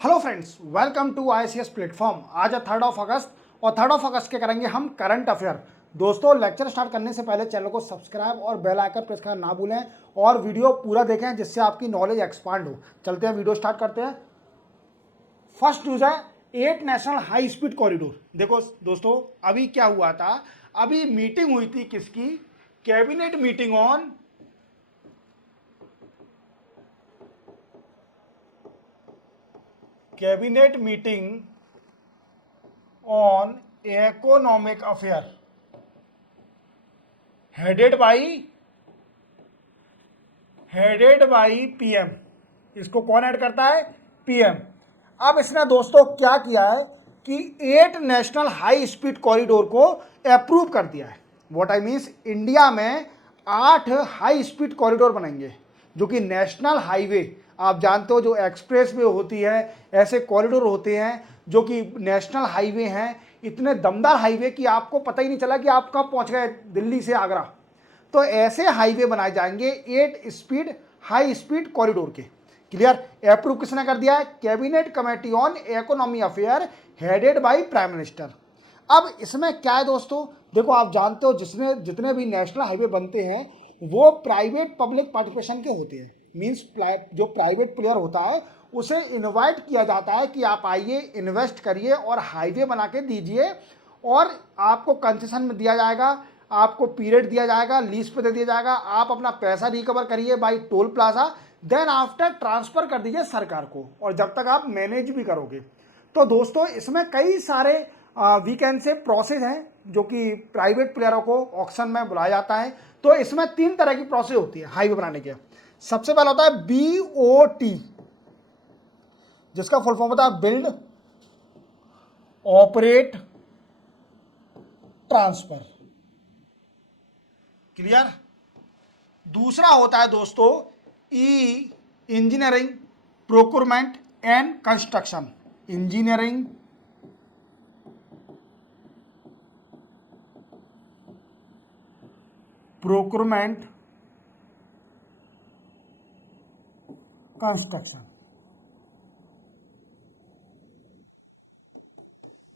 Hello friends, welcome to ICS platform. आज है 3 अगस्त और 3 अगस्त के करेंगे हम करंट अफेयर। दोस्तों, लेक्चर स्टार्ट करने से पहले चैनल को सब्सक्राइब और बेल आइकन प्रेस करना ना भूलें और वीडियो पूरा देखें जिससे आपकी नॉलेज एक्सपांड हो। चलते हैं, वीडियो स्टार्ट करते हैं। फर्स्ट न्यूज है 8 नेशनल हाई स्पीड कॉरिडोर। देखो दोस्तों, अभी क्या हुआ था, अभी मीटिंग हुई थी किसकी, cabinet meeting on cabinet meeting on economic affair headed by PM. इसको कौन ऐड करता है? पीएम। अब इसने दोस्तों क्या किया है कि 8 नेशनल हाई स्पीड कॉरिडोर को अप्रूव कर दिया है। व्हाट आई मीन्स, इंडिया में 8 हाई स्पीड कॉरिडोर बनेंगे जो कि नेशनल हाईवे, आप जानते हो जो एक्सप्रेस वे होती है, ऐसे कॉरिडोर होते हैं जो कि नेशनल हाईवे हैं, इतने दमदार हाईवे कि आपको पता ही नहीं चला कि आप कब पहुंच गए दिल्ली से आगरा। तो ऐसे हाईवे बनाए जाएंगे 8 स्पीड हाई स्पीड कॉरिडोर के। क्लियर? अप्रूव किसने कर दिया है? Cabinet committee on economy affair headed by prime minister. अब इसमें क्या है दोस्तों, देखो आप जानते हो जितने भी नेशनल हाईवे बनते हैं वो प्राइवेट पब्लिक पार्टिसिपेशन के होते हैं। मींस जो प्राइवेट प्लेयर होता है उसे इनवाइट किया जाता है कि आप आइए, इन्वेस्ट करिए और हाईवे बना के दीजिए, और आपको कंसेशन में दिया जाएगा, आपको पीरियड दिया जाएगा, लीज पे दे दिया जाएगा, आप अपना पैसा रिकवर करिए by toll plaza, then after transfer कर दीजिए सरकार को, और जब तक आप मैनेज भी करोगे। तो दोस्तों, इसमें कई सारे वीकेंड से प्रोसेस हैं जो कि प्राइवेट प्लेयरों को ऑक्शन में बुलाया जाता है। तो इसमें 3 तरह की प्रोसेस होती है हाईवे बनाने के। सबसे पहला होता है बीओटी, जिसका फुल फॉर्म होता है बिल्ड ऑपरेट ट्रांसफर। क्लियर? दूसरा होता है दोस्तों E engineering procurement and construction. Engineering procurement construction.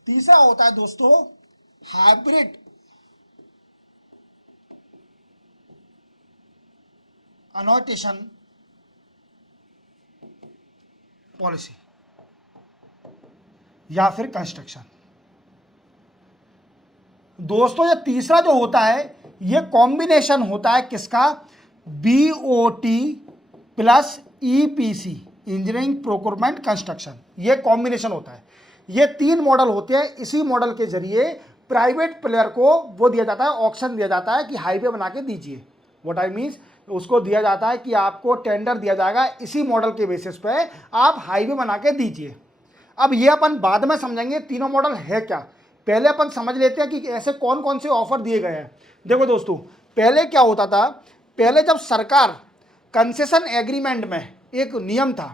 तीसरा होता है दोस्तों हाइब्रिड अनोटेशन पॉलिसी या फिर कंस्ट्रक्शन। दोस्तों, ये तीसरा जो होता है ये कॉम्बिनेशन होता है किसका? BOT plus EPC, engineering procurement construction. ये कॉम्बिनेशन होता है। ये 3 मॉडल होते हैं। इसी मॉडल के जरिए प्राइवेट प्लेयर को वो दिया जाता है, ऑप्शन दिया जाता है कि हाईवे बना के दीजिए। व्हाट आई मीन्स, उसको दिया जाता है कि आपको टेंडर दिया जाएगा, इसी मॉडल के बेसिस पे आप हाईवे बना के दीजिए। अब ये अपन बाद में समझेंगे तीनों मॉडल है क्या। पहले अपन समझ लेते हैं कि ऐसे कौन कौन से ऑफर दिए गए हैं। देखो दोस्तों, पहले क्या होता था, पहले जब सरकार कंसेशन एग्रीमेंट में एक नियम था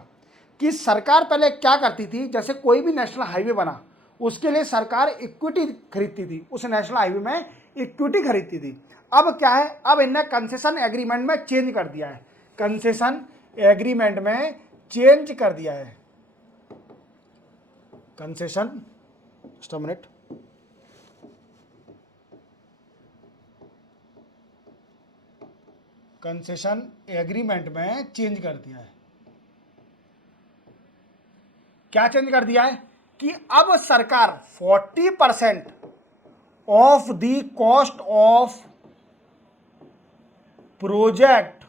कि सरकार पहले क्या करती थी, जैसे कोई भी नेशनल हाईवे बना उसके लिए सरकार इक्विटी खरीदती थी, उस नेशनल हाईवे में इक्विटी खरीदती थी। अब क्या है, अब इन्हें कंसेशन एग्रीमेंट में चेंज कर दिया है। कंसेशन एग्रीमेंट में चेंज कर दिया है। Concession, just a minute, concession agreement में चेंज कर दिया है। क्या चेंज कर दिया है कि अब सरकार 40% of the cost of project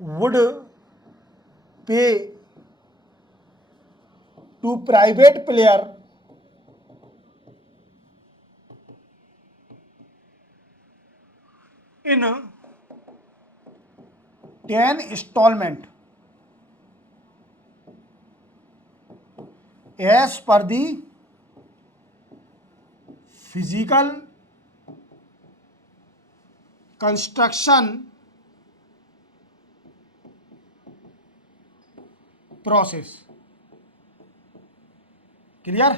would pay to private player in 10 instalment as per the physical construction process. Clear?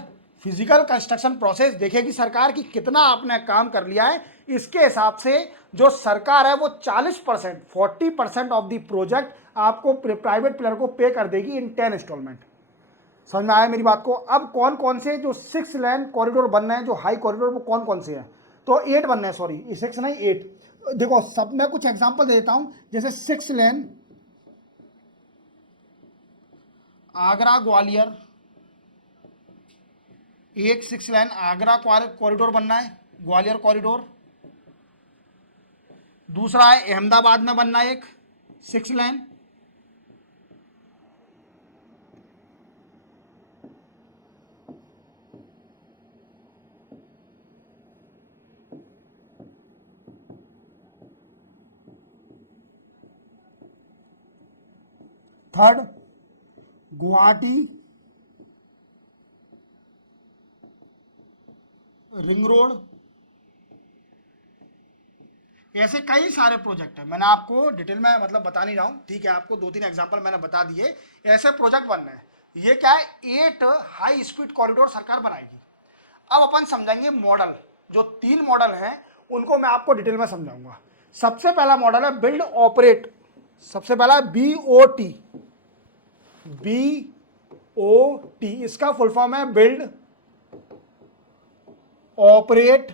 Physical construction process देखेगी सरकार कि कितना आपने काम कर लिया है, इसके हिसाब से जो सरकार है वो 40% ऑफ द प्रोजेक्ट आपको प्राइवेट प्लेयर को पे कर देगी इन 10 इंस्टॉलमेंट। समझ में आया मेरी बात को? अब कौन कौन से जो 6 लेन कॉरिडोर बनना है, जो हाई कॉरिडोर, वो कौन कौन से हैं? तो 8 बनना है, सॉरी 6 नहीं 8। देखो सब मैं कुछ एग्जांपल देता हूं, जैसे 6 लेन आगरा ग्वालियर, एक 6 लेन आगरा कॉरिडोर बनना है, ग्वालियर कॉरिडोर। दूसरा है अहमदाबाद में बनना है एक 6 lane. Third Guwahati ring road. ऐसे कई सारे प्रोजेक्ट हैं, मैंने आपको डिटेल में मतलब बता नहीं रहा हूं, ठीक है? आपको 2-3 एग्जांपल मैंने बता दिए। ऐसे प्रोजेक्ट बन रहे हैं। ये क्या है? 8 हाई स्पीड कॉरिडोर सरकार बनाएगी। अब अपन समझेंगे मॉडल। जो 3 मॉडल हैं उनको मैं आपको डिटेल में समझाऊंगा। सबसे पहला मॉडल है बिल्ड ऑपरेट। सबसे पहला BOT। BOT इसका फुल फॉर्म है बिल्ड ऑपरेट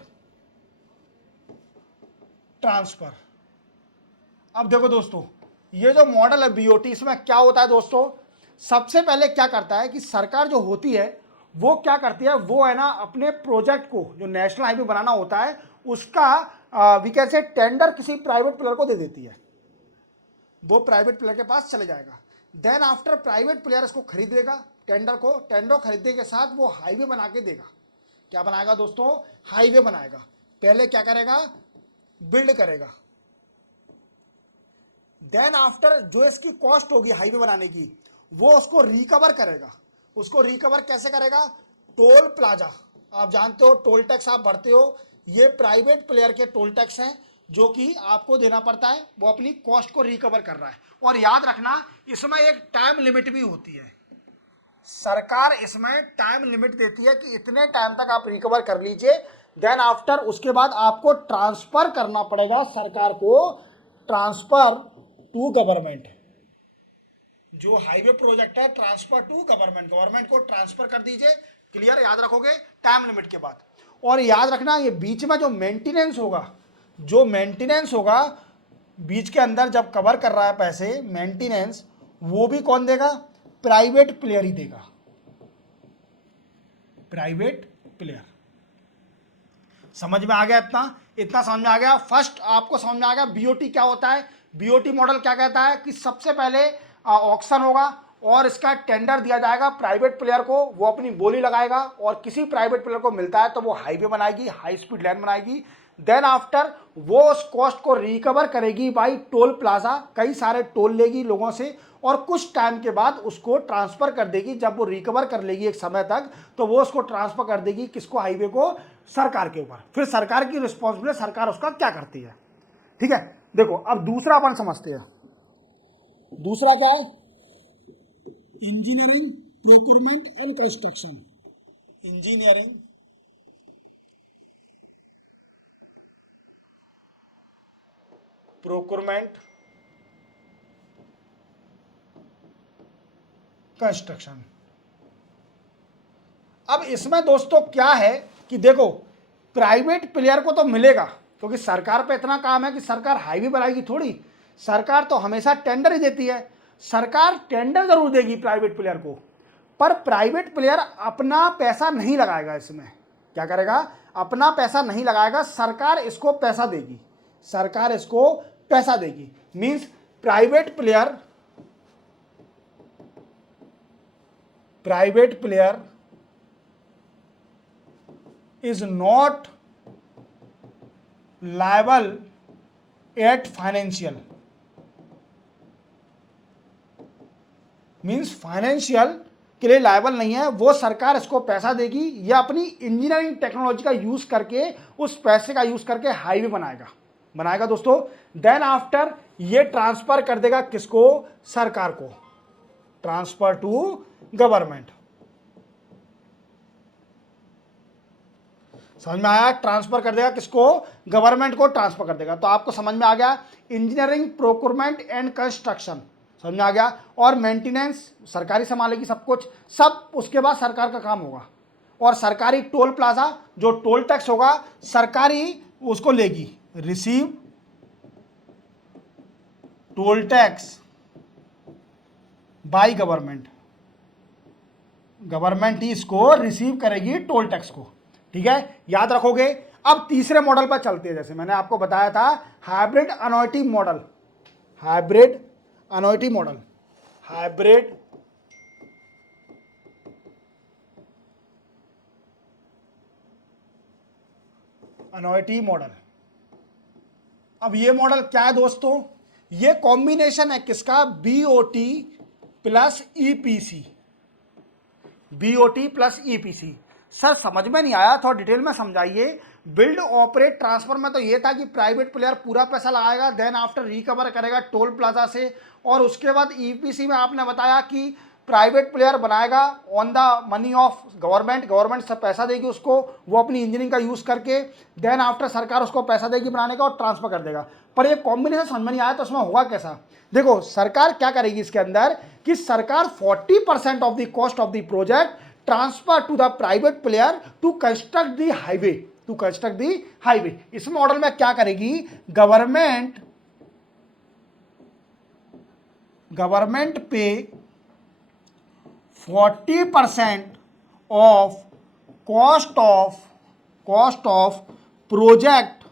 ट्रांसफर। अब देखो दोस्तों, ये जो मॉडल है BOT, इसमें क्या होता है दोस्तों? सबसे पहले क्या करता है कि सरकार जो होती है वो क्या करती है, वो है ना अपने प्रोजेक्ट को, जो नेशनल हाईवे बनाना होता है उसका वी कैन से टेंडर किसी प्राइवेट प्लेयर को दे देती है। वो प्राइवेट प्लेयर के पास चले जाएगा। देन आफ्टर प्राइवेट प्लेयर इसको खरीदेगा, टेंडर खरीदने के साथ वो हाईवे बना के देगा। क्या बनाएगा दोस्तों? हाईवे बनाएगा। पहले क्या करेगा? बिल्ड करेगा। देन आफ्टर जो इसकी कॉस्ट होगी हाईवे बनाने की, वो उसको रिकवर करेगा। उसको रिकवर कैसे करेगा? टोल प्लाजा, आप जानते हो टोल टैक्स आप भरते हो, ये प्राइवेट प्लेयर के टोल टैक्स हैं जो कि आपको देना पड़ता है। वो अपनी कॉस्ट को रिकवर कर रहा है। और याद रखना, इसमें एक टाइम लिमिट भी होती है। सरकार इसमें टाइम लिमिट देती है कि इतने टाइम तक आप रिकवर कर लीजिए। देन आफ्टर उसके बाद आपको ट्रांसफर करना पड़ेगा सरकार को, ट्रांसफर टू गवर्नमेंट। जो हाईवे प्रोजेक्ट है ट्रांसफर टू गवर्नमेंट, गवर्नमेंट को ट्रांसफर कर दीजिए। क्लियर? याद रखोगे टाइम लिमिट के बाद। और याद रखना ये बीच में जो मेंटेनेंस होगा, जो मेंटेनेंस होगा बीच के अंदर जब कवर कर रहा है पैसे, मेंटेनेंस वो भी कौन देगा? प्राइवेट प्लेयर ही देगा। Private player. समझ में आ गया? इतना इतना समझ में आ गया? फर्स्ट आपको समझ में आ गया BOT क्या होता है। BOT मॉडल क्या कहता है कि सबसे पहले ऑक्शन होगा और इसका टेंडर दिया जाएगा प्राइवेट प्लेयर को, वो अपनी बोली लगाएगा और किसी प्राइवेट प्लेयर को मिलता है तो वो हाईवे बनाएगी, हाई स्पीड लाइन बनाएगी। देन आफ्टर वो उस कॉस्ट को रिकवर करेगी बाई टोल प्लाजा, कई सारे टोल लेगी लोगों से और कुछ टाइम के बाद उसको ट्रांसफर कर देगी। जब वो रिकवर कर लेगी एक समय तक, तो वो उसको ट्रांसफर कर देगी किसको? हाईवे को, सरकार के ऊपर। फिर सरकार की रिस्पॉन्सिबिलिटी, सरकार उसका क्या करती है। ठीक है? देखो अब दूसरा अपन समझते हैं। दूसरा क्या है? Engineering procurement and construction. Engineering procurement construction. अब इसमें दोस्तों क्या है कि देखो प्राइवेट प्लेयर को तो मिलेगा, क्योंकि सरकार पे इतना काम है कि सरकार हाईवे बनाएगी थोड़ी। सरकार तो हमेशा टेंडर ही देती है। सरकार टेंडर जरूर देगी प्राइवेट प्लेयर को, पर प्राइवेट प्लेयर अपना पैसा नहीं लगाएगा इसमें। क्या करेगा? अपना पैसा नहीं लगाएगा, सरकार इसको पैसा देगी। सरकार इसको पैसा देगी। Means private player is not liable at financial, means financial के लिए लायबल नहीं है। वो सरकार इसको पैसा देगी या अपनी इंजीनियरिंग टेक्नोलॉजी का यूज करके, उस पैसे का यूज करके हाईवे बनाएगा दोस्तों। देन आफ्टर ये ट्रांसफर कर देगा किसको? सरकार को, ट्रांसफर टू गवर्नमेंट। समझ में आया? ट्रांसफर कर देगा किसको? गवर्नमेंट को ट्रांसफर कर देगा। तो आपको समझ में आ गया इंजीनियरिंग प्रोक्योरमेंट एंड कंस्ट्रक्शन। समझ में आ गया। और मेंटेनेंस सरकारी संभालेगी सब कुछ, सब उसके बाद सरकार का काम होगा। और सरकारी टोल प्लाजा जो टोल टैक्स होगा सरकारी उसको लेगी, receive toll tax by government, government ही इसको रिसीव करेगी टोल टैक्स को, ठीक है, याद रखोगे। अब तीसरे मॉडल पर चलते हैं, जैसे मैंने आपको बताया था hybrid annuity model, hybrid annuity model, hybrid annuity model. अब ये मॉडल क्या है दोस्तों, ये कॉम्बिनेशन है किसका, BOT plus EPC, BOT plus EPC. Sir समझ में नहीं आया, थोड़ा डिटेल में समझाइए। बिल्ड ऑपरेट ट्रांसफर में तो ये था कि प्राइवेट प्लेयर पूरा पैसा लगाएगा, देन आफ्टर रिकवर करेगा टोल प्लाजा से, और उसके बाद ईपीसी में आपने बताया कि प्राइवेट प्लेयर बनाएगा on the money of government, government सब पैसा देगी उसको, वो अपनी इंजीनियरिंग का यूज़ करके, देन आफ्टर सरकार उसको पैसा देगी बनाने का और ट्रांसफर कर देगा। पर ये कॉम्बिनेशन समझ में नहीं आया, तो उसमें होगा कैसा। देखो सरकार क्या करेगी इसके अंदर कि सरकार 40% of the cost of the project transfer to the private player to construct the highway, to construct the highway. इस मॉडल में क्या करेगी, government pay 40% of cost of project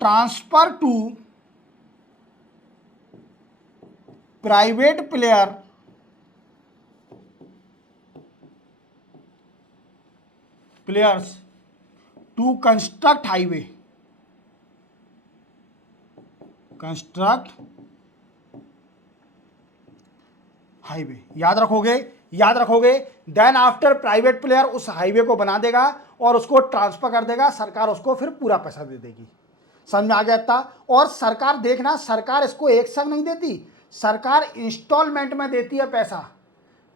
transfer to private players to construct highway, construct highway, याद रखोगे, याद रखोगे। Then after private player उस highway को बना देगा और उसको ट्रांसफर कर देगा, सरकार उसको फिर पूरा पैसा दे देगी। समझ में आ गया था। और सरकार देखना, सरकार इसको एक संग नहीं देती, सरकार इंस्टॉलमेंट में देती है पैसा,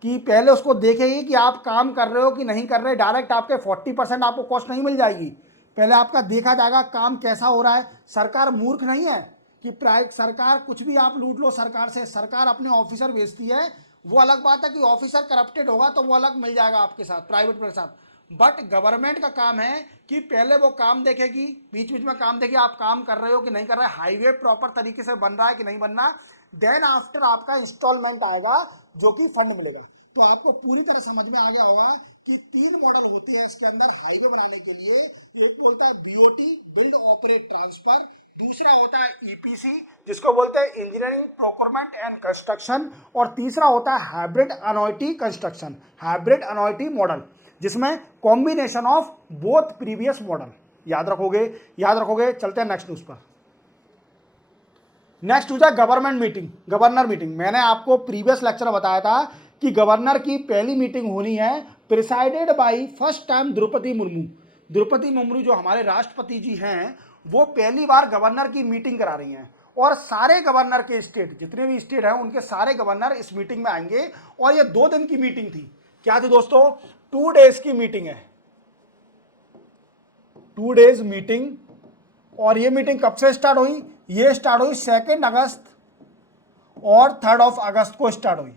कि पहले उसको देखेगी कि आप काम कर रहे हो कि नहीं कर रहे। डायरेक्ट आपके 40% आपको कॉस्ट नहीं मिल जाएगी, पहले आपका देखा जाएगा काम कैसा हो रहा है। सरकार मूर्ख नहीं है कि प्राइवेट सरकार कुछ भी आप लूट लो सरकार से, सरकार अपने ऑफिसर भेजती है। वो अलग बात है कि ऑफिसर करप्टेड होगा तो वो अलग मिल जाएगा आपके साथ, प्राइवेट के साथ। बट गवर्नमेंट का काम है कि पहले वो काम देखेगी, बीच बीच में काम देखेगी आप काम कर रहे हो कि नहीं कर रहे, हाईवे प्रॉपर तरीके से बन रहा है कि नहीं बन रहा। देन आफ्टर आपका इंस्टॉलमेंट आएगा जो कि फंड मिलेगा। तो आपको पूरी तरह समझ में आ गया होगा कि 3 मॉडल होते हैं इसके अंदर हाईवे बनाने के लिए। एक बोलता है बीओटी, बिल्ड ऑपरेट ट्रांसफर, दूसरा होता है ईपीसी जिसको बोलते हैं इंजीनियरिंग प्रोक्योरमेंट एंड कंस्ट्रक्शन, और तीसरा होता है hybrid अनॉइटी construction, hybrid annuity model, जिसमें combination of both previous model. याद रखोगे, याद रखोगे। चलते हैं नेक्स्ट न्यूज पर। नेक्स्ट न्यूज है गवर्नमेंट मीटिंग, गवर्नर मीटिंग। मैंने आपको प्रीवियस लेक्चर में बताया था कि गवर्नर की पहली मीटिंग होनी है presided by first time Draupadi Murmu. Draupadi Murmu जो हमारे राष्ट्रपति जी हैं वो पहली बार गवर्नर की मीटिंग करा रही हैं, और सारे गवर्नर के स्टेट, जितने भी स्टेट हैं उनके सारे गवर्नर इस मीटिंग में आएंगे। और ये 2 दिन की मीटिंग थी। क्या थी दोस्तों, 2 डेज की मीटिंग है, 2 डेज मीटिंग। और ये मीटिंग कब से स्टार्ट हुई, ये स्टार्ट हुई 2 अगस्त और 3 अगस्त को स्टार्ट हुई।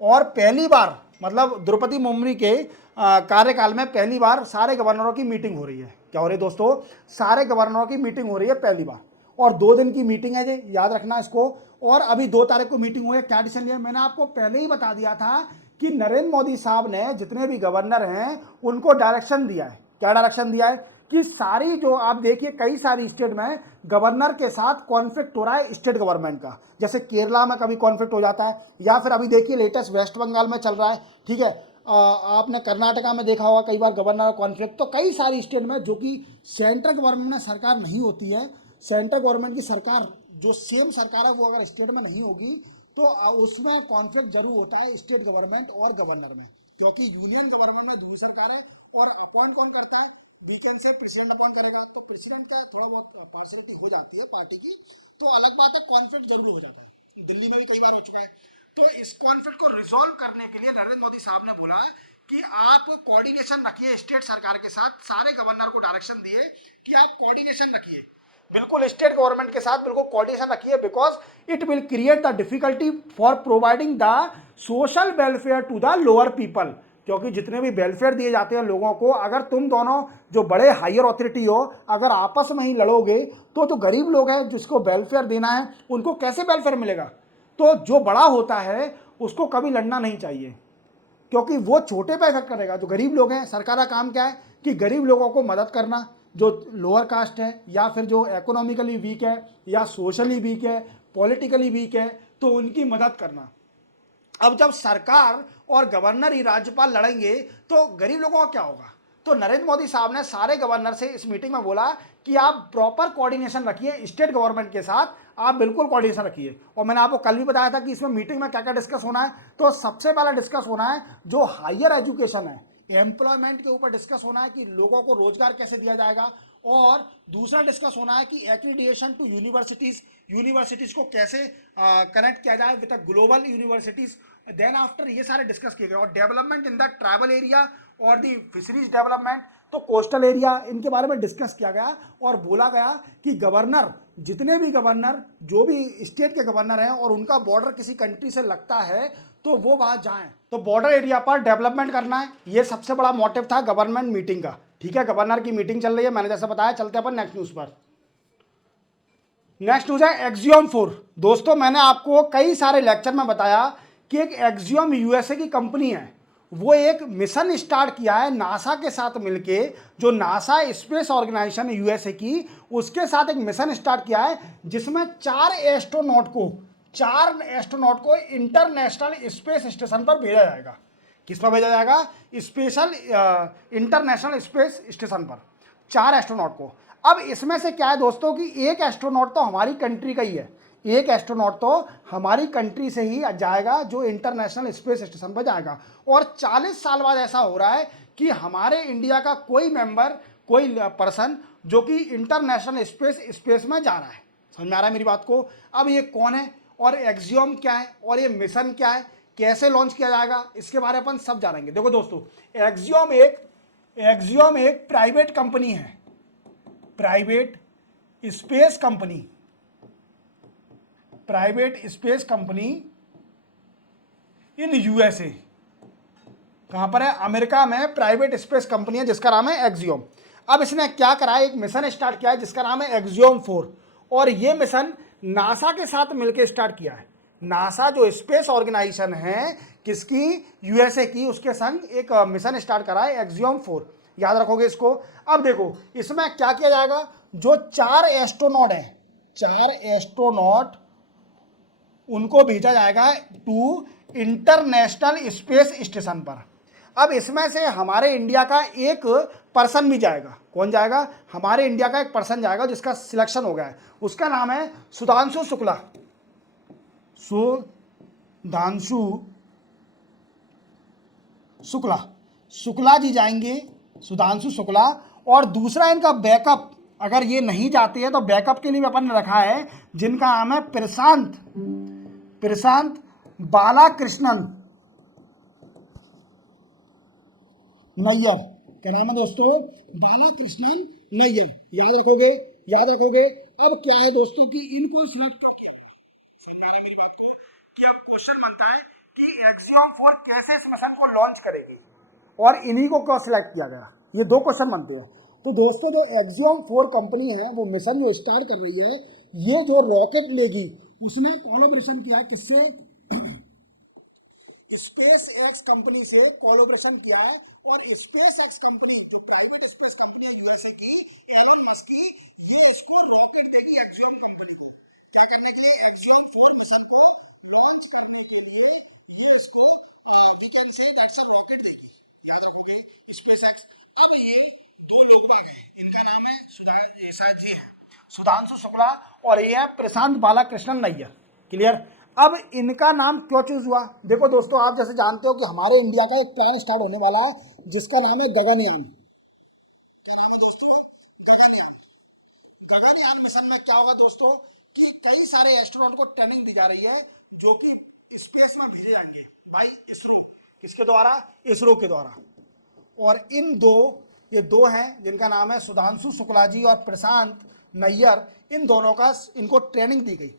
और पहली बार मतलब द्रौपदी मुर्मू के कार्यकाल में पहली बार सारे गवर्नरों की मीटिंग हो रही है। क्या हो रही है दोस्तों, सारे गवर्नरों की मीटिंग हो रही है पहली बार, और 2 दिन की मीटिंग है जी, याद रखना इसको। और अभी 2 तारीख को मीटिंग हुई है। क्या डिसीजन लिया, मैंने आपको पहले ही बता दिया था कि नरेंद्र मोदी साहब ने जितने भी गवर्नर हैं उनको डायरेक्शन दिया है। क्या डायरेक्शन दिया है कि सारी जो आप देखिए कई सारी स्टेट में गवर्नर के साथ कॉन्फ्लिक्ट हो रहा है स्टेट गवर्नमेंट का, जैसे केरला में कभी कॉन्फ्लिक्ट हो जाता है, या फिर अभी देखिए लेटेस्ट वेस्ट बंगाल में चल रहा है, ठीक है। आपने कर्नाटका में देखा होगा कई बार गवर्नर कॉन्फ्लिक्ट। तो कई सारी स्टेट में जो कि सेंट्रल गवर्नमेंट में सरकार नहीं होती है, सेंट्रल गवर्नमेंट की सरकार जो सेम सरकार है वो अगर स्टेट में नहीं होगी तो उसमें कॉन्फ्लिक्ट जरूर होता है स्टेट गवर्नमेंट और गवर्नर में, क्योंकि यूनियन गवर्नमेंट में दूसरी सरकार है। और अपॉइंट कौन करता है, वैकेंसी प्रेसिडेंट अपॉइंट करेगा, तो प्रेसिडेंट का थोड़ा बहुत पार्शलिटी हो जाती है पार्टी की, तो अलग बात है, कॉन्फ्लिक्ट जरूर हो जाता है। दिल्ली में भी कई बार हो चुका है। तो इस कॉन्फ्लिक्ट को रिजॉल्व करने के लिए नरेंद्र मोदी साहब ने बोला कि आप कोऑर्डिनेशन रखिए स्टेट सरकार के साथ, सारे गवर्नर को डायरेक्शन दिए कि आप कोऑर्डिनेशन रखिए बिल्कुल स्टेट गवर्नमेंट के साथ बिल्कुल कोऑर्डिनेशन रखिए, because it will create the difficulty for providing the social welfare to the lower people. क्योंकि जितने भी वेलफेयर दिए जाते हैं लोगों को, अगर तुम दोनों जो बड़े हायर अथॉरिटी हो अगर आपस में ही लड़ोगे तो जो गरीब लोग हैं जिसको वेलफेयर देना है उनको कैसे वेलफेयर मिलेगा। तो जो बड़ा होता है उसको कभी लड़ना नहीं चाहिए, क्योंकि वो छोटे पे इफेक्ट करेगा। जो गरीब लोग हैं, सरकार का काम क्या है कि गरीब लोगों को मदद करना, जो लोअर कास्ट है या फिर जो इकोनॉमिकली वीक है या सोशली वीक है, पॉलिटिकली वीक है, तो उनकी मदद करना। अब जब सरकार और गवर्नर ही राज्यपाल लड़ेंगे तो गरीब लोगों का क्या होगा। तो नरेंद्र मोदी साहब ने सारे गवर्नर से इस मीटिंग में बोला कि आप प्रॉपर कोऑर्डिनेशन रखिए स्टेट गवर्नमेंट के साथ, आप बिल्कुल कोऑर्डिनेशन रखिए। और मैंने आपको कल भी बताया था कि इसमें मीटिंग में क्या क्या डिस्कस होना है। तो सबसे पहला डिस्कस होना है जो हायर एजुकेशन है, एम्प्लॉयमेंट के ऊपर डिस्कस होना है कि लोगों को रोजगार कैसे दिया जाएगा। और दूसरा डिस्कस होना है कि एक्रीडिएशन टू यूनिवर्सिटीज, यूनिवर्सिटीज को कैसे कनेक्ट किया जाए with global universities. Then after ये सारे डिस्कस किए गए। और development in the tribal area और दी फिशरीज डेवलपमेंट, तो कोस्टल एरिया, इनके बारे में डिस्कस किया गया। और बोला गया कि गवर्नर, जितने भी गवर्नर, जो भी स्टेट के गवर्नर हैं और उनका बॉर्डर किसी कंट्री से लगता है तो वो वहां जाएं। तो बॉर्डर एरिया पर डेवलपमेंट करना है, ये सबसे बड़ा मोटिव था गवर्नमेंट मीटिंग का। ठीक है, गवर्नर की मीटिंग चल रही है, मैंने जैसा बताया। चलते हैं अपन नेक्स्ट न्यूज पर। नेक्स्ट न्यूज है एक्सियोम 4। दोस्तों मैंने आपको कई सारे लेक्चर में बताया कि एक एक्सियोम यूएसए की कंपनी है, वो एक मिशन स्टार्ट किया है नासा के साथ मिलके। जो नासा स्पेस ऑर्गेनाइजेशन यूएसए की, उसके साथ एक मिशन स्टार्ट किया है जिसमें 4 एस्ट्रोनॉट को इंटरनेशनल स्पेस स्टेशन पर भेजा जाएगा। किस पर भेजा जाएगा? स्पेशल इंटरनेशनल स्पेस स्टेशन पर 4 एस्ट्रोनॉट को। अब इसमें से क्या है दोस्तों कि एक एस्ट्रोनॉट तो हमारी कंट्री का ही है, एक एस्ट्रोनॉट तो हमारी कंट्री से ही जाएगा जो इंटरनेशनल स्पेस स्टेशन पर जाएगा। और 40 साल बाद ऐसा हो रहा है कि हमारे इंडिया का कोई मेंबर, कोई पर्सन जो कि इंटरनेशनल स्पेस में जा रहा है। समझ में आ रहा है मेरी बात को? अब ये कौन है और एक्सियोम क्या है और ये मिशन क्या है, कैसे लॉन्च किया जाएगा, इसके बारे में अपन सब जानेंगे। देखो दोस्तों, एक्सियोम एक प्राइवेट कंपनी है, private space company in USA. कहां पर है? अमेरिका में प्राइवेट स्पेस कंपनी है जिसका नाम है एक्सियोम। अब इसने क्या करा है, एक मिशन स्टार्ट किया है जिसका नाम है एक्सियोम 4। और ये मिशन नासा के साथ मिलकर स्टार्ट किया है। नासा जो स्पेस ऑर्गेनाइजेशन है किसकी? यूएसए की, उसके संग एक मिशन स्टार्ट करा है एक्सियोम 4। याद रखोगे इसको। अब देखो इसमें क्या किया जाएगा, जो 4 एस्ट्रोनॉट है, 4 एस्ट्रोनॉट उनको भेजा जाएगा टू इंटरनेशनल स्पेस स्टेशन पर। अब इसमें से हमारे इंडिया का एक पर्सन भी जाएगा। कौन जाएगा? हमारे इंडिया का एक पर्सन जाएगा जिसका सिलेक्शन हो गया है, उसका नाम है सुधांशु शुक्ला। सुधांशु शुक्ला जी जाएंगे, सुधांशु शुक्ला। और दूसरा इनका बैकअप, अगर ये नहीं जाते हैं तो बैकअप के लिए भी अपन ने रखा है जिनका नाम है प्रशांत बालाकृष्णन नैयर। क्या नाम है दोस्तों? बालाकृष्णन नैयर। याद रखोगे। अब क्या है दोस्तों कि इनको सिलेक्ट किया। समझ आ रहा मेरी बात को? कि अब क्वेश्चन बनता है कि एक्सियोम 4 कैसे इस मिशन को लॉन्च करेगी और इन्हीं को क्यों सिलेक्ट किया गया। ये दो क्वेश्चन बनते हैं। तो दोस्तों जो एक्सियोम 4 कंपनी है वो मिशन जो स्टार्ट कर रही है, ये जो रॉकेट लेगी उसने कोलैबोरेशन किया किससे? स्पेस एक्स कंपनी से कोलैबोरेशन किया है। और space x company Sudhanshu Shukla और ये है प्रशांत बालाकृष्णन नैयर। क्लियर? अब इनका नाम क्यों चूज हुआ? देखो दोस्तों, आप जैसे जानते हो कि हमारे इंडिया का एक प्लान स्टार्ट होने वाला है जिसका नाम है गगनयान। क्या नाम है दोस्तों? गगनयान। गगनयान मिशन में क्या होगा दोस्तों कि कई सारे एस्ट्रोनॉट को ट्रेनिंग दी जा रही है जो कि स्पेस में भेजे जाएंगे भाई इसरो। किसके द्वारा? इसरो के द्वारा। और ये दो हैं जिनका नाम है सुधांशु शुक्ला जी और प्रशांत नैयर, इन दोनों का इनको ट्रेनिंग दी गई,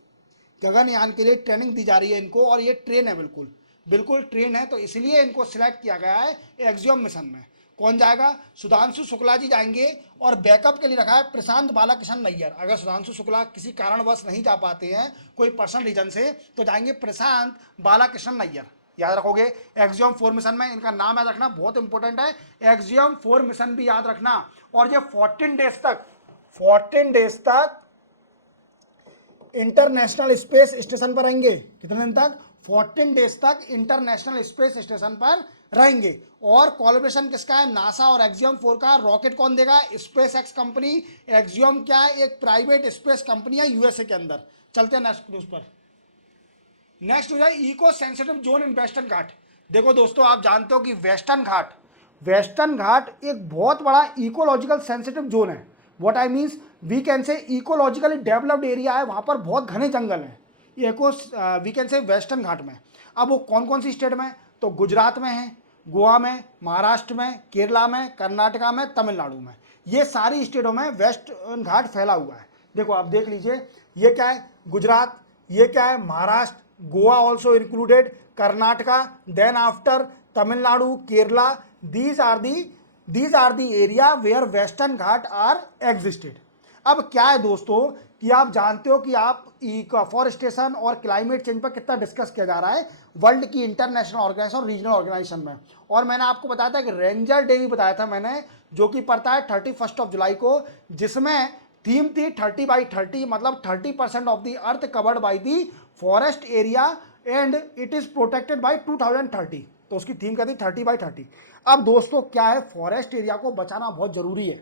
गगनयान के लिए ट्रेनिंग दी जा रही है इनको, और ये ट्रेन है, बिल्कुल बिल्कुल ट्रेन है, तो इसलिए इनको सिलेक्ट किया गया है एक्सियम मिशन में। कौन जाएगा? सुधांशु शुक्ला जी जाएंगे, और बैकअप के लिए रखा है प्रशांत बालाकृष्ण नैयर। अगर सुधांशु शुक्ला किसी कारणवश नहीं जा पाते हैं, कोई पर्सनल रीजन से, तो जाएंगे प्रशांत बालाकृष्ण नैयर। याद रखोगे, एक्सियम 4 मिशन में इनका नाम याद रखना बहुत इंपॉर्टेंट है, एक्सियम 4 मिशन भी याद रखना। और ये 14 डेज तक इंटरनेशनल स्पेस स्टेशन पर रहेंगे। कितने दिन तक? 14 डेज तक इंटरनेशनल स्पेस स्टेशन पर रहेंगे। और कोलैबोरेशन किसका है? नासा और एक्सियम 4 का। रॉकेट कौन देगा? Space x company. एक्सियम क्या है? एक प्राइवेट स्पेस कंपनी है यूएसए के अंदर। चलते हैं नेक्स्ट न्यूज पर। नेक्स्ट हो जाए eco sensitive zone in Western Ghat. देखो दोस्तों, आप जानते हो कि वेस्टर्न घाट एक बहुत बड़ा इकोलॉजिकल सेंसिटिव जोन है। What I means, we can say ecologically developed area है, वहाँ पर बहुत घने जंगल हैं। ये eco we can say Western Ghat में। अब वो कौन कौन सी स्टेट में? तो गुजरात में है, गोवा में, महाराष्ट्र में, केरला में, कर्नाटका में, तमिलनाडु में। ये सारी स्टेटों में वेस्टर्न घाट फैला हुआ है। देखो आप देख लीजिए, ये क्या है? गुजरात, ये क्या है? Maharashtra, Goa also included, Karnataka, then after Tamil Nadu, Kerala. These are the area where Western Ghat are existed. अब क्या है दोस्तों, कि आप जानते हो कि आप फॉरेस्टेशन और क्लाइमेट चेंज पर कितना डिस्कस किया जा रहा है वर्ल्ड की इंटरनेशनल ऑर्गेनाइजेशन और रीजनल ऑर्गेनाइजेशन में। और मैंने आपको बताया था कि रेंजर डे भी बताया था मैंने, जो कि पड़ता है 31 जुलाई को, जिसमें थीम थी 30/30, मतलब 30% of the earth covered by the forest area and it is protected by 2030। तो उसकी थीम क्या थी? 30/30। अब दोस्तों क्या है, फॉरेस्ट एरिया को बचाना बहुत जरूरी है,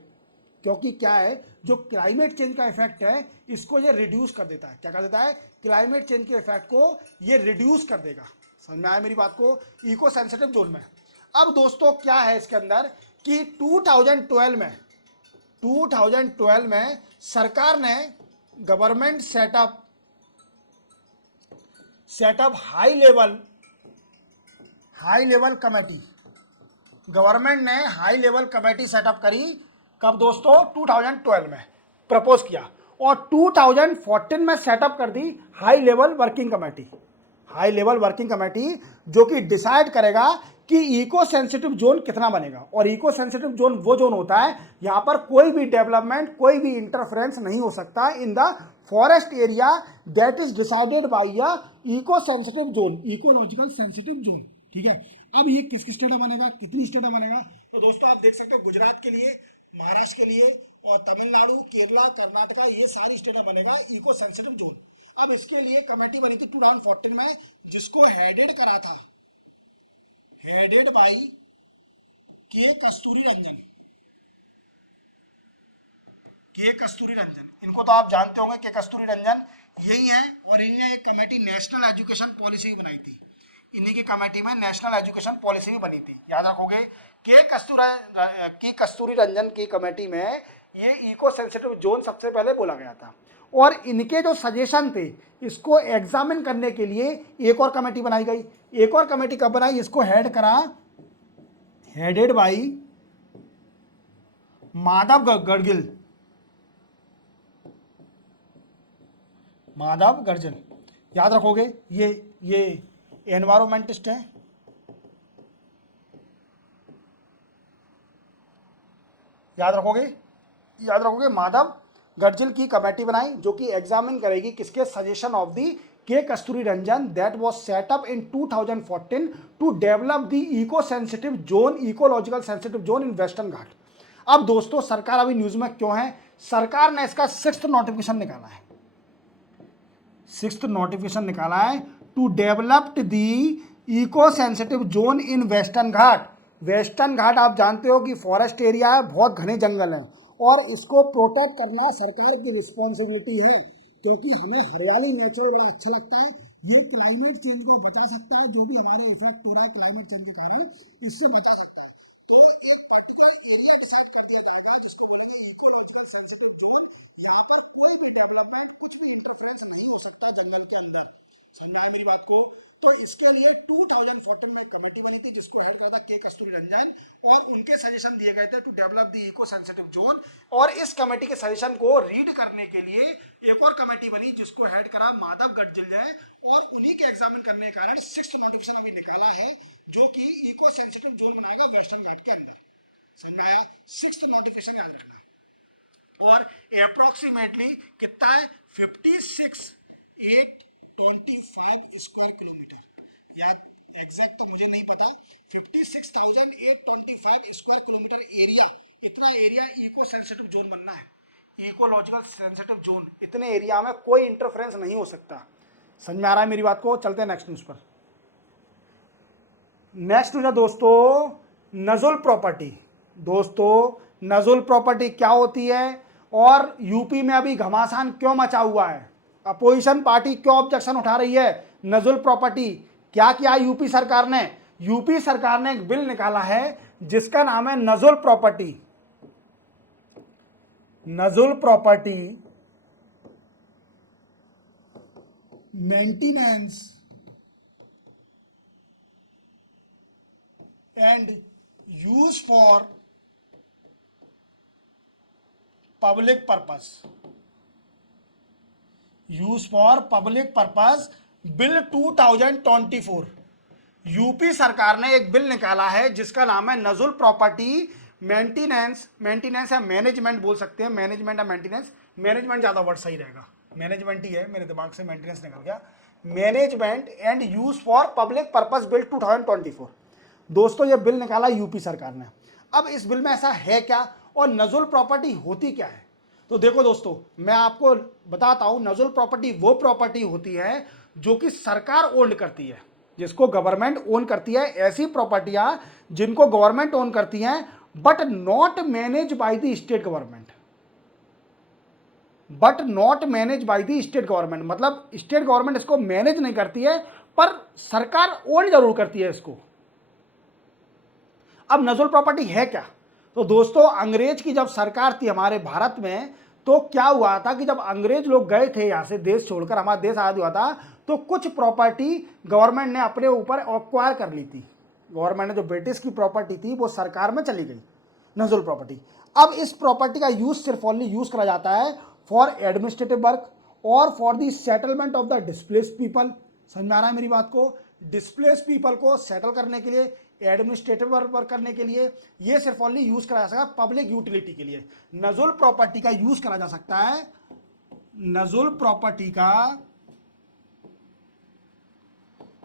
क्योंकि क्या है, जो क्लाइमेट चेंज का इफेक्ट है इसको ये रिड्यूस कर देता है। क्या कर देता है? क्लाइमेट चेंज के इफेक्ट को ये रिड्यूस कर देगा। समझ में आया मेरी बात को? इको सेंसिटिव जोन में। अब दोस्तों क्या है इसके अंदर, कि 2012 में सरकार ने government setup high level committee, government ने हाई लेवल कमेटी सेटअप करी। कब दोस्तों? 2012 में प्रपोज किया, और 2014 में सेटअप कर दी हाई लेवल वर्किंग कमेटी, जो कि डिसाइड करेगा कि इको सेंसिटिव जोन कितना बनेगा। और इको सेंसिटिव जोन वो जोन होता है यहां पर कोई भी डेवलपमेंट, कोई भी इंटरफेरेंस नहीं हो सकता in the forest area that is decided by a eco sensitive zone, ecological sensitive zone. ठीक है, अब ये किस स्टेट में बनेगा, कितनी स्टेट में बनेगा? तो दोस्तों आप देख सकते हो, गुजरात के लिए, महाराष्ट्र के लिए, और तमिलनाडु, केरला, कर्नाटका, ये सारी स्टेट में बनेगा इको सेंसिटिव जोन। अब इसके लिए कमेटी बनी थी 2014 में, जिसको हेडेड बाई के कस्तूरी रंजन। इनको तो आप जानते होंगे, के कस्तूरी रंजन यही है, और इन्हें एक कमेटी नेशनल एजुकेशन पॉलिसी भी बनाई थी। इन्हीं की कमेटी में नेशनल एजुकेशन पॉलिसी भी बनी थी। याद रखोगे, के कस्तूरी रंजन की कमेटी में ये इको सेंसिटिव जोन सबसे पहले बोला गया था। और इनके जो सजेशन थे, इसको एग्जामिन करने के लिए एक और कमेटी बनाई गई। एक और कमेटी कब बनाई? इसको हेडेड बाई माधव गर्जन। याद रखोगे, ये एनवायरमेंटिस्ट हैं। याद रखोगे माधव गर्जिल की कमेटी बनाई, जो कि एग्जामिन करेगी किसके? Suggestion of the K Kasturirangan, that was set up in 2014 to develop the eco sensitive zone, ecological sensitive zone in Western Ghat. अब दोस्तों सरकार अभी न्यूज में क्यों है? सरकार ने इसका 6th नोटिफिकेशन निकाला है to developed the eco sensitive zone in Western Ghat. Western Ghat आप जानते हो कि फॉरेस्ट एरिया है, बहुत घने जंगल हैं, और इसको प्रोटेक्ट करना सरकार की रिस्पॉन्सिबिलिटी है, क्योंकि हमें हरियाली नेचर बड़ा अच्छा लगता है। ये क्लाइमेट चेंज को बचा सकता है, जो भी हमारे इफेक्ट हो रहा है क्लाइमेट चेंज के कारण, इससे बचा सकता है। तो एक पर्टिकुलर एरिया डिसाइड कर दिया जाएगा, जिसको बोलते हैं इकोलॉजिकल सेंसिटिव जोन। यहाँ पर कोई भी डेवलपमेंट, कुछ भी इंटरफेरेंस नहीं हो सकता जंगल के अंदर। समझा मेरी बात को? तो तो इसके लिए 2014 में कमेटी बनी थी जिसको हेड करता के कस्तूरी रंजन, और उनके सजेशन दिए गए थे to develop the eco sensitive zone. और इस कमेटी के सजेशन को रीड करने के लिए एक और कमेटी बनी जिसको हेड करा माधव गडजिल, और उन्हीं के एग्जामिन करने के कारण 6th नोटिफिकेशन अभी निकाला है जो कि इको सेंसिटिव जोन बनाएगा वेस्टर्न घाट के अंदर। समझ आया? 6th नोटिफिकेशन याद रखना। और अप्रोक्सीमेटली कितना है? 56,825 स्क्वायर किलोमीटर, या एग्जैक्ट तो मुझे नहीं पता, 56,825 स्क्वायर किलोमीटर एरिया, इतना एरिया इको सेंसिटिव जोन बनना है, इकोलॉजिकल सेंसिटिव जोन। इतने एरिया में कोई इंटरफेरेंस नहीं हो सकता। समझ में आ रहा है मेरी बात को? चलते हैं नेक्स्ट न्यूज पर। नेक्स्ट न्यूज है दोस्तों नजुल प्रॉपर्टी। दोस्तों नजुल प्रॉपर्टी क्या होती है और यूपी में अभी घमासान क्यों मचा हुआ है? अपोजिशन पार्टी क्यों ऑब्जेक्शन उठा रही है? नजुल प्रॉपर्टी क्या किया यूपी सरकार ने? यूपी सरकार ने एक बिल निकाला है जिसका नाम है Nazul property. Nazul property maintenance and use for public purpose, use for public purpose bill 2024। UP सरकार ने एक बिल निकाला है जिसका नाम है नजुल प्रॉपर्टी मेंटेनेंस या मैनेजमेंट बोल सकते हैं, मैनेजमेंट या मेंटेनेंस, मैनेजमेंट ज्यादा वर्ड सही रहेगा, मैनेजमेंट ही है, मेरे दिमाग से मेंटेनेंस निकल गया। Management and use for public purpose bill 2024। दोस्तों ये बिल निकाला यूपी सरकार ने। अब इस बिल में ऐसा है क्या और नजुल प्रॉपर्टी होती क्या है? तो देखो दोस्तों मैं आपको बताता हूं, नजुल प्रॉपर्टी वो प्रॉपर्टी होती है जो कि सरकार ओन करती है, जिसको गवर्नमेंट ओन करती है। ऐसी प्रॉपर्टियां जिनको गवर्नमेंट ओन करती हैं but not manage by the state government, but not manage by the state government, मतलब स्टेट गवर्नमेंट इसको मैनेज नहीं करती है पर सरकार ओन जरूर करती है इसको। अब नजुल प्रॉपर्टी है क्या? तो दोस्तों अंग्रेज की जब सरकार थी हमारे भारत में तो क्या हुआ था कि जब अंग्रेज लोग गए थे यहां से देश छोड़कर, हमारा देश आजाद हुआ था, तो कुछ प्रॉपर्टी गवर्नमेंट ने अपने ऊपर एक्वायर कर ली थी। गवर्नमेंट ने जो ब्रिटिश की प्रॉपर्टी थी वो सरकार में चली गई, नजुल प्रॉपर्टी। अब इस प्रॉपर्टी का यूज सिर्फ ओनली यूज करा जाता है फॉर एडमिनिस्ट्रेटिव वर्क और for the settlement of the displaced people. समझ में आ रहा है मेरी बात को? डिस्प्लेस पीपल को सेटल करने के लिए, एडमिनिस्ट्रेटिव वर्क करने के लिए ये सिर्फ ओनली यूज करा जा सकता है पब्लिक यूटिलिटी के लिए। नजुल प्रॉपर्टी का यूज करा जा सकता है, नजुल प्रॉपर्टी का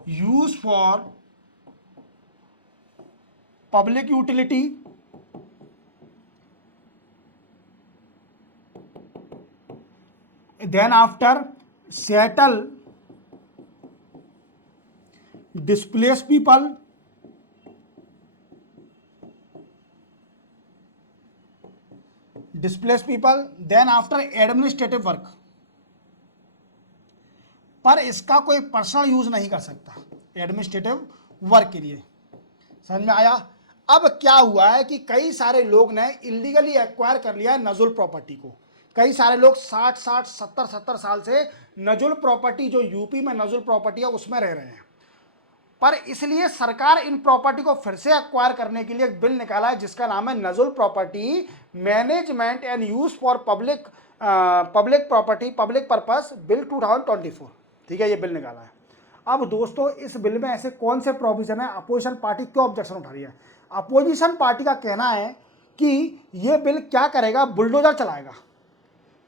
use for public utility then after settle displaced people, then after administrative work। पर इसका कोई पर्सनल यूज नहीं कर सकता एडमिनिस्ट्रेटिव वर्क के लिए। समझ में आया? अब क्या हुआ है कि कई सारे लोग ने इलीगली एक्वायर कर लिया है नजुल प्रॉपर्टी को। कई सारे लोग 60 70 साल से नजुल प्रॉपर्टी, जो यूपी में नजुल प्रॉपर्टी है उसमें रह रहे हैं। पर इसलिए सरकार इन प्रॉपर्टी को फिर से एक्वायर करने के लिए एक बिल निकाला है जिसका नाम है Nazul property management and use for public property public purpose bill 2024। ठीक है, ये बिल निकाला है। अब दोस्तों इस बिल में ऐसे कौन से प्रोविजन है, अपोजिशन पार्टी क्यों ऑब्जेक्शन उठा रही है? अपोजिशन पार्टी का कहना है कि ये बिल क्या करेगा, बुलडोजर चलाएगा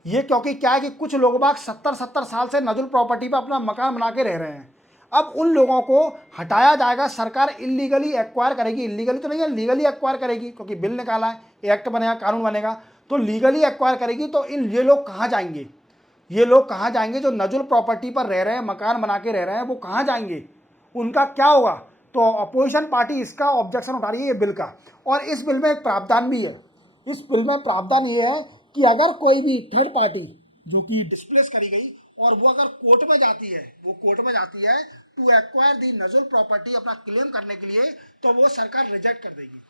ये, क्योंकि क्या है कि कुछ लोग बाग 70 साल से नजुल प्रॉपर्टी पे अपना मकान बना के रह रहे हैं। अब उन लोगों को हटाया जाएगा, सरकार इलीगली एक्वायर करेगी, इलीगली तो नहीं है लीगली एक्वायर करेगी क्योंकि बिल निकाला है, एक्ट बनेगा, कानून बनेगा, तो लीगली एक्वायर करेगी। तो ये लोग कहाँ जाएंगे? ये लोग कहाँ जाएंगे जो नजुल प्रॉपर्टी पर रह रहे हैं, मकान बना के रह रहे हैं, वो कहाँ जाएंगे? उनका क्या होगा? तो अपोजिशन पार्टी इसका ऑब्जेक्शन उठा रही है ये बिल का। और इस बिल में एक प्रावधान भी है, इस बिल में प्रावधान ये है कि अगर कोई भी थर्ड पार्टी जो कि डिस्प्लेस करी गई और वो अगर कोर्ट में जाती है, वो कोर्ट में जाती है टू एक्वायर दी नजुल प्रॉपर्टी अपना क्लेम करने के लिए, तो वो सरकार रिजेक्ट कर देगी,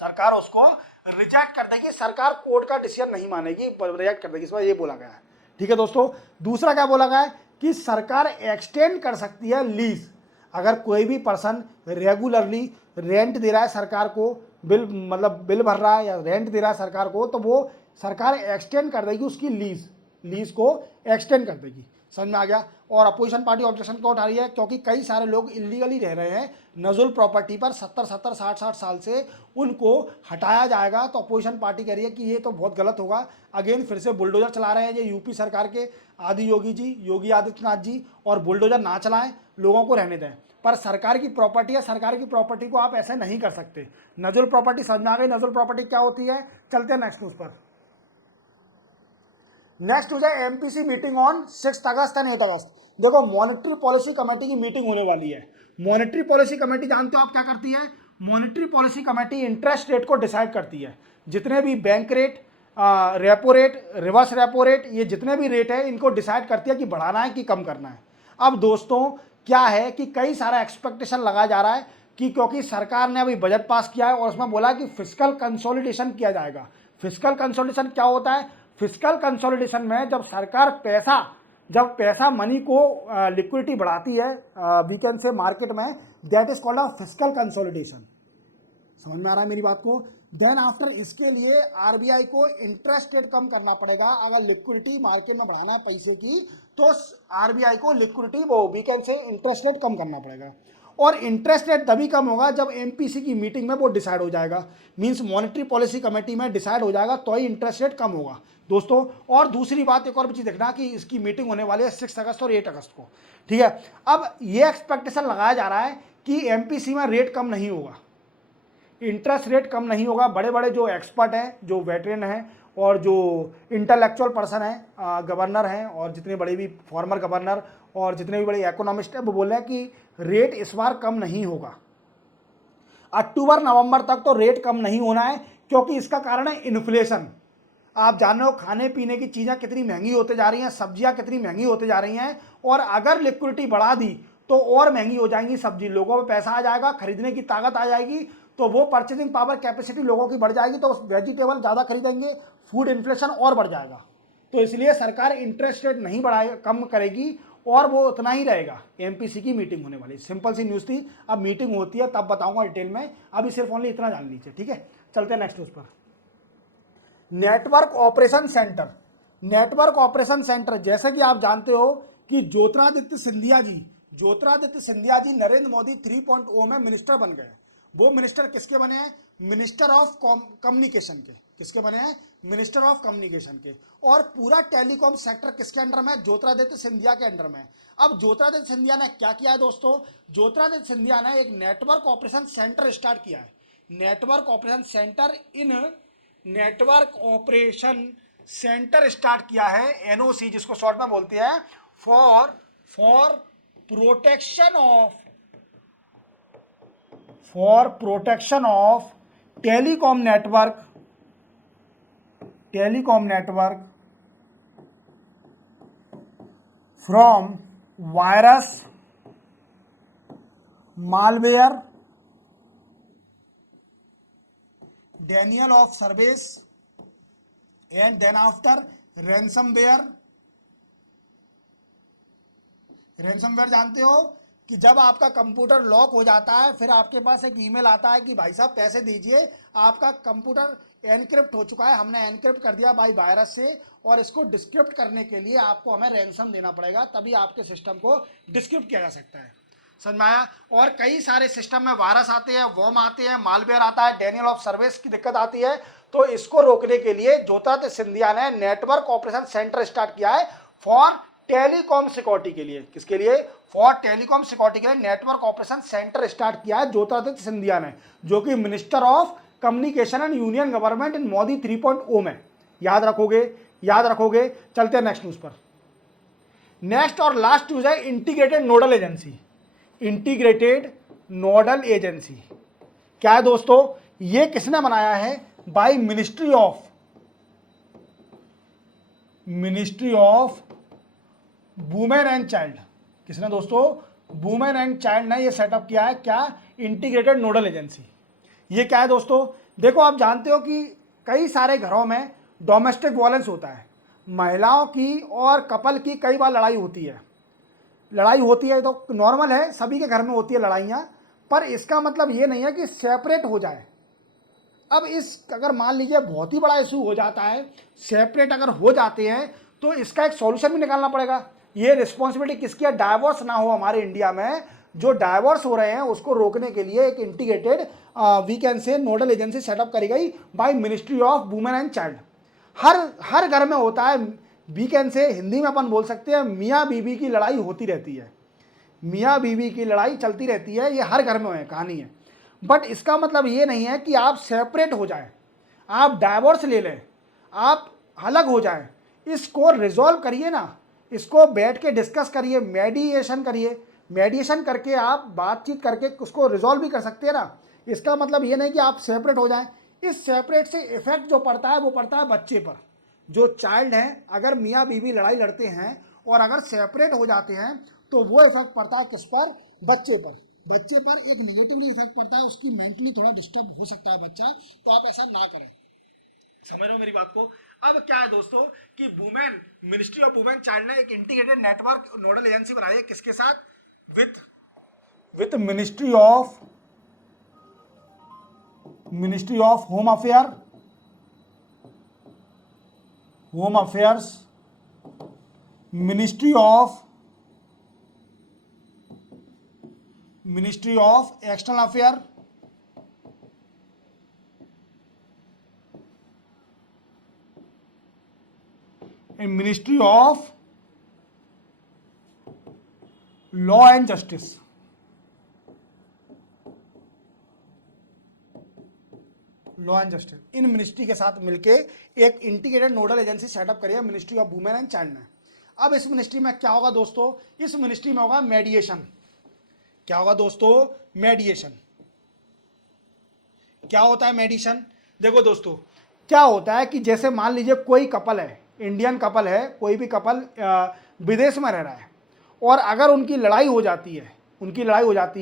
सरकार उसको रिजेक्ट कर देगी, सरकार कोर्ट का डिसीजन नहीं मानेगी, रिजेक्ट कर देगी। इस बार ये बोला गया है। ठीक है दोस्तों, दूसरा क्या बोला गया है कि सरकार एक्सटेंड कर सकती है लीज। अगर कोई भी पर्सन रेगुलरली रेंट दे रहा है सरकार को, बिल मतलब बिल भर रहा है या रेंट दे रहा है सरकार को, तो वो सरकार एक्सटेंड कर देगी उसकी लीज को एक्सटेंड कर देगी। समझ में आ गया। और अपोजिशन पार्टी ऑब्जेक्शन क्यों उठा रही है? क्योंकि कई सारे लोग इलीगली रह रहे हैं नजुल प्रॉपर्टी पर 70-70 60-60 साल से, उनको हटाया जाएगा। तो अपोजिशन पार्टी कह रही है कि ये तो बहुत गलत होगा। अगेन फिर से बुलडोजर चला रहे हैं ये यूपी सरकार के आदि योगी आदित्यनाथ जी, और बुलडोजर ना चलाएं, लोगों को रहने दें। पर सरकार की प्रॉपर्टी है, सरकार की प्रॉपर्टी को आप ऐसे नहीं कर सकते। नजुल प्रॉपर्टी समझ में आ गई? नजुल प्रॉपर्टी क्या होती है? चलते हैं नेक्स्ट न्यूज पर। नेक्स्ट हो जाए MPC meeting on 6 August and 8 अगस्त। देखो मॉनेटरी पॉलिसी कमेटी की मीटिंग होने वाली है। मॉनेटरी पॉलिसी कमेटी जानते हो आप क्या करती है? Monetary policy committee interest rate को डिसाइड करती है। जितने भी bank rate, repo rate, reverse repo rate, ये जितने भी रेट है इनको डिसाइड करती है कि बढ़ाना है कि कम करना है। अब दोस्तों क्या है कि कई सारा एक्सपेक्टेशन लगाया जा रहा है कि क्योंकि सरकार ने अभी बजट पास किया है और उसमें बोला कि फिस्कल कंसोलिडेशन किया जाएगा। फिस्कल कंसोलिडेशन क्या होता है? फिस्कल कंसोलिडेशन में जब पैसा मनी को लिक्विडिटी बढ़ाती है वीकेंड से मार्केट में, that is called a fiscal consolidation. समझ में आ रहा है मेरी बात को? देन आफ्टर इसके लिए आरबीआई को इंटरेस्ट रेट कम करना पड़ेगा। अगर लिक्विडिटी मार्केट में बढ़ाना है पैसे की, तो आरबीआई को लिक्विडिटी वो वीकेंड से इंटरेस्ट रेट कम करना पड़ेगा। और इंटरेस्ट रेट तभी कम होगा जब एमपीसी की मीटिंग में वो डिसाइड हो जाएगा, मींस मॉनेटरी पॉलिसी कमेटी में डिसाइड हो जाएगा, तो ही इंटरेस्ट रेट कम होगा दोस्तों। और दूसरी बात एक और चीज़ देखना कि इसकी मीटिंग होने वाली है 6 अगस्त और 8 अगस्त को, ठीक है। अब ये एक्सपेक्टेशन लगाया जा रहा है कि एमपीसी में रेट कम नहीं होगा, इंटरेस्ट रेट कम नहीं होगा। बड़े बड़े जो एक्सपर्ट हैं, जो वेटरन हैं और जो इंटेलेक्चुअल पर्सन हैं, गवर्नर हैं और जितने बड़े भी फॉर्मर गवर्नर और जितने भी बड़े इकोनॉमिस्ट हैं, वो बोल रहे हैं कि रेट इस बार कम नहीं होगा। अक्टूबर नवंबर तक तो रेट कम नहीं होना है, क्योंकि इसका कारण है इन्फ्लेशन। आप जान रहे हो खाने पीने की चीज़ें कितनी महंगी होते जा रही हैं, सब्जियां कितनी महंगी होते जा रही हैं, और अगर लिक्विडिटी बढ़ा दी तो और महंगी हो जाएंगी सब्जी। लोगों में पैसा आ जाएगा, खरीदने की ताकत आ जाएगी, तो वो परचेसिंग पावर कैपेसिटी लोगों की बढ़ जाएगी, तो वेजिटेबल ज़्यादा खरीदेंगे, फूड इन्फ्लेशन और बढ़ जाएगा। तो इसलिए सरकार इंटरेस्ट रेट नहीं बढ़ाए, कम करेगी, और वो उतना ही रहेगा। एमपीसी की मीटिंग होने वाली, सिंपल सी न्यूज़ थी। अब मीटिंग होती है तब बताऊंगा डिटेल में, अभी सिर्फ ओनली इतना जान लीजिए, ठीक है। चलते हैं नेक्स्ट न्यूज़ पर। Network operation centre. Network operation centre, जैसे कि आप जानते हो कि ज्योतिरादित्य सिंधिया जी नरेंद्र मोदी 3.0 में मिनिस्टर बन गए। वो मिनिस्टर किसके बने हैं? मिनिस्टर ऑफ कम्युनिकेशन के। किसके बने हैं? मिनिस्टर ऑफ कम्युनिकेशन के। और पूरा टेलीकॉम सेक्टर किसके अंडर में? ज्योतिरादित्य सिंधिया के अंडर में। अब ज्योतिरादित्य सिंधिया ने क्या किया है दोस्तों? ज्योतिरादित्य सिंधिया ने एक नेटवर्क ऑपरेशन सेंटर स्टार्ट किया है। नेटवर्क ऑपरेशन सेंटर स्टार्ट किया है, एनओसी जिसको शॉर्ट में बोलते हैं, for protection of telecom network from virus, malware, denial of service and then after ransomware. Ransomware जानते हो कि जब आपका कंप्यूटर लॉक हो जाता है, फिर आपके पास एक ईमेल आता है कि भाई साहब पैसे दीजिए, आपका कंप्यूटर एनक्रिप्ट हो चुका है, हमने एनक्रिप्ट कर दिया बाई वायरस से, और इसको डिस्क्रिप्ट करने के लिए आपको हमें रैंसम देना पड़ेगा, तभी आपके सिस्टम को डिस्क्रिप्ट किया जा सकता है। समझ में आया? और कई सारे सिस्टम में वायरस आते हैं, वॉर्म आते हैं, मालवेयर आता है, डेनियल ऑफ सर्विस की दिक्कत आती है। तो इसको रोकने के लिए ज्योतिरादित्य सिंधिया ने नेटवर्क ऑपरेशन सेंटर स्टार्ट किया है फॉर टेलीकॉम सिक्योरिटी के लिए। किसके लिए? फॉर टेलीकॉम सिक्योरिटी के लिए नेटवर्क ऑपरेशन सेंटर स्टार्ट किया है ज्योतिरादित्य सिंधिया ने, जो कि minister of communication and union government in Modi 3.0 में। याद रखोगे। चलते हैं नेक्स्ट न्यूज पर। नेक्स्ट और लास्ट न्यूज है इंटीग्रेटेड नोडल एजेंसी। क्या है दोस्तों? ये किसने बनाया है? Bye ministry of women and child. किसने दोस्तों? वुमेन एंड चाइल्ड ने ये सेटअप किया है। क्या? Integrated nodal agency. ये क्या है दोस्तों? देखो आप जानते हो कि कई सारे घरों में डोमेस्टिक वायलेंस होता है, महिलाओं की और कपल की कई बार लड़ाई होती है। लड़ाई होती है तो नॉर्मल है, सभी के घर में होती है लड़ाइयाँ, पर इसका मतलब ये नहीं है कि सेपरेट हो जाए। अब इस अगर मान लीजिए बहुत ही बड़ा इशू हो जाता है, सेपरेट अगर हो जाते हैं, तो इसका एक सॉल्यूशन भी निकालना पड़ेगा। ये रिस्पॉन्सिबिलिटी किसकी है? डाइवोर्स ना हो हमारे इंडिया में, जो डाइवोर्स हो रहे हैं उसको रोकने के लिए एक integrated we can say nodal agency setup करी गई by ministry of women and child. हर हर घर में होता है, वी कैन से हिंदी में अपन बोल सकते हैं मियाँ बीवी की लड़ाई होती रहती है, मियाँ बीवी की लड़ाई चलती रहती है, ये हर घर में है कहानी है। बट इसका मतलब ये नहीं है कि आप सेपरेट हो जाएं, आप डाइवोर्स ले लें, आप अलग हो जाएं। इसको रिजॉल्व करिए ना, इसको बैठ के डिस्कस करिए, मेडिएशन करिए, मेडिएशन करके आप बातचीत करके उसको रिजॉल्व भी कर सकते हैं ना। इसका मतलब ये नहीं कि आप सेपरेट हो जाएं। इस सेपरेट से इफेक्ट जो पड़ता है वो पड़ता है बच्चे पर। जो चाइल्ड है, अगर मियाँ बीवी लड़ाई लड़ते हैं और अगर सेपरेट हो जाते हैं तो वो इफेक्ट पड़ता है किस पर? बच्चे पर। बच्चे पर एक नेगेटिवली इफेक्ट पड़ता है, उसकी मेंटली थोड़ा डिस्टर्ब हो सकता है बच्चा, तो आप ऐसा ना करें। समझ रहे हो मेरी बात को? अब क्या है दोस्तों कि women ministry of women child ने एक इंटीग्रेटेड नेटवर्क नोडल एजेंसी बनाई है, किसके साथ? With ministry of home affairs, ministry of external affair, and ministry of law and justice. Law and justice, in ministry के साथ मिलके एक इंटीग्रेटेड नोडल एजेंसी सेटअप करी है ministry of women and child ने। अब इस मिनिस्ट्री में क्या होगा दोस्तों? इस मिनिस्ट्री में होगा मेडिएशन। क्या होगा दोस्तों? मेडिएशन। क्या होता है मेडिएशन? देखो दोस्तों, क्या होता है कि जैसे मान लीजिए कोई कपल है, इंडियन कपल है, कोई भी कपल विदेश में रह रहा है, और अगर उनकी लड़ाई हो जाती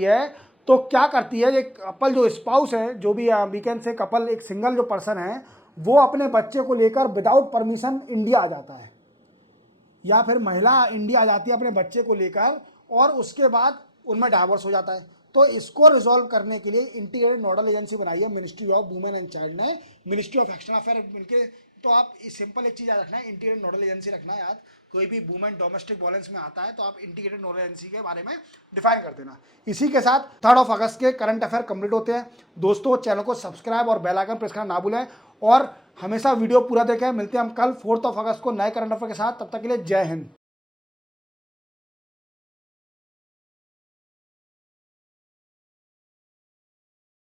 है, तो क्या करती है, एक कपल जो स्पाउस है, जो भी वीकेंड से कपल, एक सिंगल जो पर्सन है, वो अपने बच्चे को लेकर विदाउट परमिशन इंडिया आ जाता है, या फिर महिला इंडिया आ जाती है अपने बच्चे को लेकर, और उसके बाद उनमें डाइवोर्स हो जाता है। तो इसको रिजॉल्व करने के लिए इंटीग्रेटेड नोडल एजेंसी बनाई है ministry of women and child ने, मिनिस्ट्री ऑफ एक्सटर्नल अफेयर मिलके। तो आप सिंपल एक चीज़ याद रखना है, इंटीग्रेटेड नोडल एजेंसी रखना है याद। कोई भी वुमेन डोमेस्टिक वायलेंस में आता है तो आप इंटीग्रेटेड नोडल एजेंसी के बारे में डिफाइन कर देना। इसी के साथ 3 अगस्त के करंट अफेयर कंप्लीट होते हैं। दोस्तों चैनल को सब्सक्राइब और बेल आइकन प्रेस करना ना भूलें, और हमेशा वीडियो पूरा देखें। मिलते हैं हम कल 4 अगस्त को नए करंट अफेयर के साथ। तब तक के लिए जय हिंद।